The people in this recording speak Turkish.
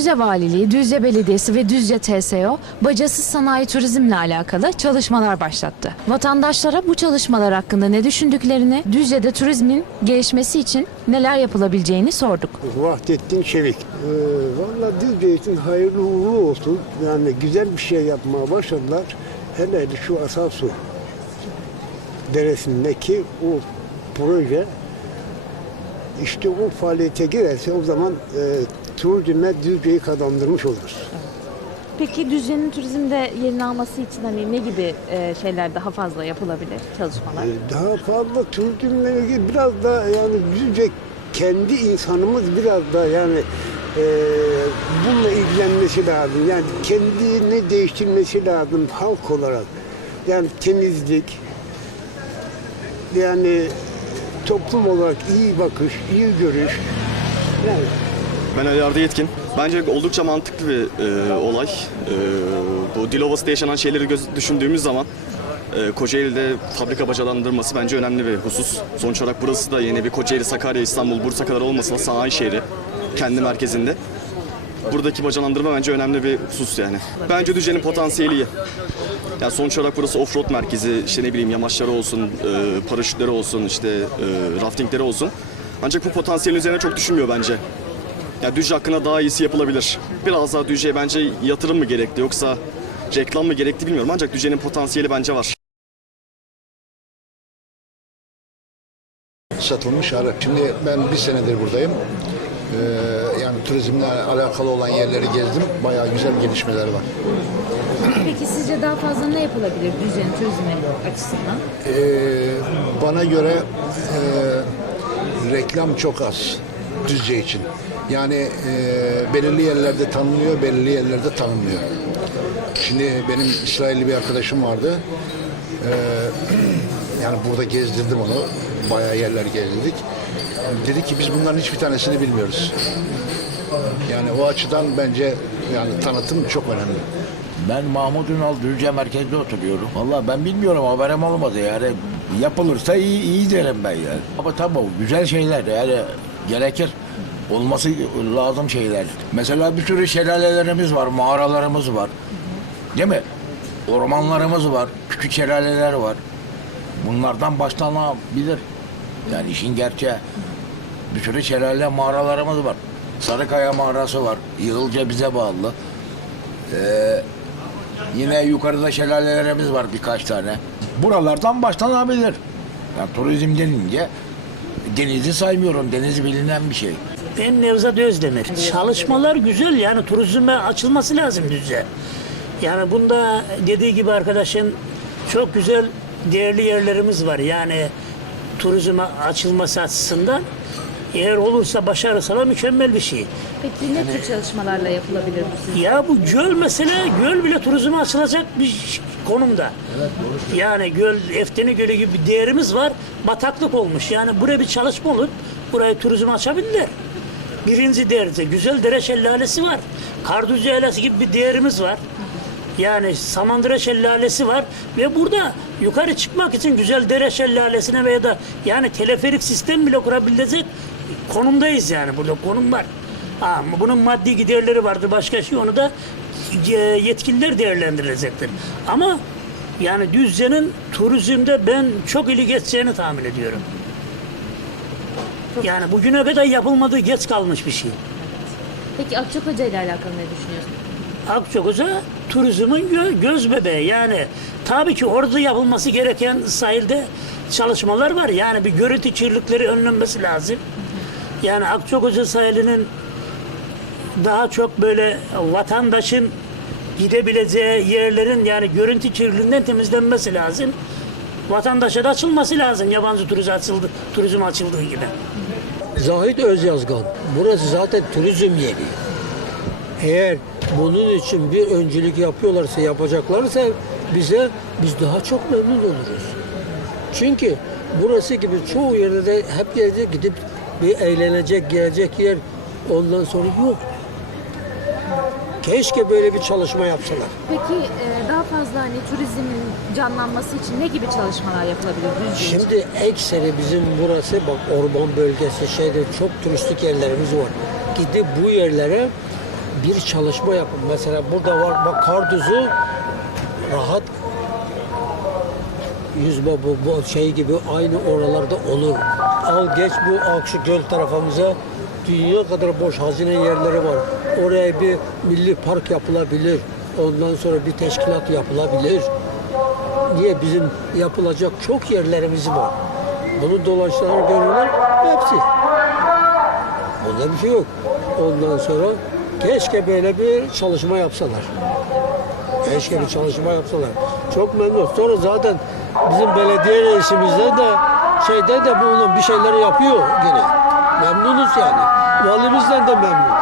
Düzce Valiliği, Düzce Belediyesi ve Düzce TSO bacasız sanayi turizmle alakalı çalışmalar başlattı. Vatandaşlara bu çalışmalar hakkında ne düşündüklerini, Düzce'de turizmin gelişmesi için neler yapılabileceğini sorduk. Vahdettin Çevik. Ee, Valla Düzce için hayırlı uğurlu olsun. Yani güzel bir şey yapmaya başladılar. Hele şu Asasu deresindeki o proje işte o faaliyete girerse o zaman e, turizme Düzce'yi kazandırmış olur. Peki Düzce'nin turizmde yerini alması için hani ne gibi e, şeyler daha fazla yapılabilir çalışmalar? Ee, Daha fazla turizmle ilgili biraz da yani Düzce kendi insanımız biraz da yani e, bununla ilgilenmesi lazım. Yani kendini değiştirmesi lazım halk olarak. Yani temizlik, yani toplum olarak iyi bakış, iyi görüş. Yani Ben Arda Yetkin. Bence oldukça mantıklı bir e, olay. E, bu Dilovası'da yaşanan şeyleri göz, düşündüğümüz zaman e, Kocaeli'de fabrika bacalandırması bence önemli bir husus. Sonuç olarak burası da yeni bir Kocaeli, Sakarya, İstanbul, Bursa kadar olmasa da sanayi şehri. Kendi merkezinde. Buradaki bacalandırma bence önemli bir husus yani. Bence Düzce'nin potansiyeli iyi. Yani sonuç olarak burası offroad merkezi, işte ne bileyim yamaçları olsun, e, paraşütleri olsun, işte e, raftingleri olsun. Ancak bu potansiyelin üzerine çok düşünmüyor bence. Ya Düzce hakkında daha iyisi yapılabilir. Biraz daha Düzce'ye bence yatırım mı gerekti yoksa reklam mı gerekti bilmiyorum. Ancak Düzce'nin potansiyeli bence var. satılmış arı. Şimdi ben bir senedir buradayım. Ee, yani turizmle alakalı olan yerleri gezdim. Bayağı güzel gelişmeler var. Peki sizce daha fazla ne yapılabilir Düzce'nin turizmi açısından? Ee, bana göre e, reklam çok az Düzce için. Yani e, belirli yerlerde tanınıyor, belirli yerlerde tanınmıyor. Şimdi benim İsrailli bir arkadaşım vardı. Ee, yani burada gezdirdim onu. Bayağı yerler gezdirdik. Dedi ki biz bunların hiçbir tanesini bilmiyoruz. Yani o açıdan bence yani tanıtım çok önemli. Ben Mahmut Ünal Düzce merkezde oturuyorum. Vallahi ben bilmiyorum haberim olmadı yani. Yapılırsa iyi, iyi derim ben yani. Ama tabii güzel şeyler yani gerekir. Olması lazım şeyler. Mesela bir sürü şelalelerimiz var, mağaralarımız var. Değil mi? Ormanlarımız var, küçük şelaleler var. Bunlardan başlanabilir. Yani işin gerçeği. Bir sürü şelale mağaralarımız var. Sarıkaya mağarası var. Yığılca bize bağlı. Yine yukarıda şelalelerimiz var birkaç tane. Buralardan başlanabilir. Ya turizm denince denizi saymıyorum. Deniz bilinen bir şey. Ben Nevzat Özdemir. Çalışmalar güzel yani turizme açılması lazım Düzce. Yani bunda dediği gibi arkadaşın çok güzel değerli yerlerimiz var. Yani turizme açılması açısından eğer olursa başarırsalar mükemmel bir şey. Peki ne tür çalışmalarla yapılabilir bu sizce? Ya bu göl mesela göl bile turizme açılacak bir konumda. Yani göl, Efteni Gölü gibi bir değerimiz var. Bataklık olmuş. Yani buraya bir çalışma olup burayı turizme açabilirler. Birinci değerde güzel dere şelalesi var. Kardüzü Yaylası gibi bir değerimiz var. Yani Samandıra Şelalesi var ve burada yukarı çıkmak için güzel dere şelalesine veya da yani teleferik sistem bile kurabilecek konumdayız yani burada konum var. Ama bunun maddi giderleri vardır başka şey onu da e, yetkililer değerlendirecektir. Ama yani Düzce'nin turizmde ben çok ili geçeceğini tahmin ediyorum. Yani bugüne kadar yapılmadığı geç kalmış bir şey. Peki Akçakoca ile alakalı ne düşünüyorsunuz? Akçakoca turizmin gö- göz bebeği. Yani tabii ki orada yapılması gereken sahilde çalışmalar var. Yani bir görüntü kirlilikleri önlenmesi lazım. Yani Akçakoca sahilinin daha çok böyle vatandaşın gidebileceği yerlerin yani görüntü kirliliğinden temizlenmesi lazım. Vatandaşa da açılması lazım yabancı turizm açıldı, turizm açıldığı gibi. Zahit Özyazgan. Burası zaten turizm yeri. Eğer bunun için bir öncülük yapıyorlarsa, yapacaklarsa bize biz daha çok memnun oluruz. Çünkü burası gibi çoğu yerde de hep yerde gidip bir eğlenecek, gelecek yer ondan sonra yok. Keşke böyle bir çalışma yapsalar. Peki e, daha fazla hani turizmin canlanması için ne gibi çalışmalar yapılabilir Düzce için? Şimdi ekseri bizim burası bak orman bölgesi şeyde çok turistik yerlerimiz var. Gidip bu yerlere bir çalışma yapın. Mesela burada var bak Karduzu rahat yüzme bu, bu şey gibi aynı oralarda olur. Al geç bu Akşı Göl tarafımıza dünya kadar boş hazine yerleri var. Oraya bir milli park yapılabilir. Ondan sonra bir teşkilat yapılabilir. Niye bizim yapılacak çok yerlerimiz var. Bunu dolaşanlar görürler hepsi. Bunda bir şey yok. Ondan sonra keşke böyle bir çalışma yapsalar. Keşke bir çalışma yapsalar. Çok memnun. Sonra zaten bizim belediye reisimizden de şeyde de bunun bir şeyler yapıyor yine. Memnunuz yani. Valimizden de memnun.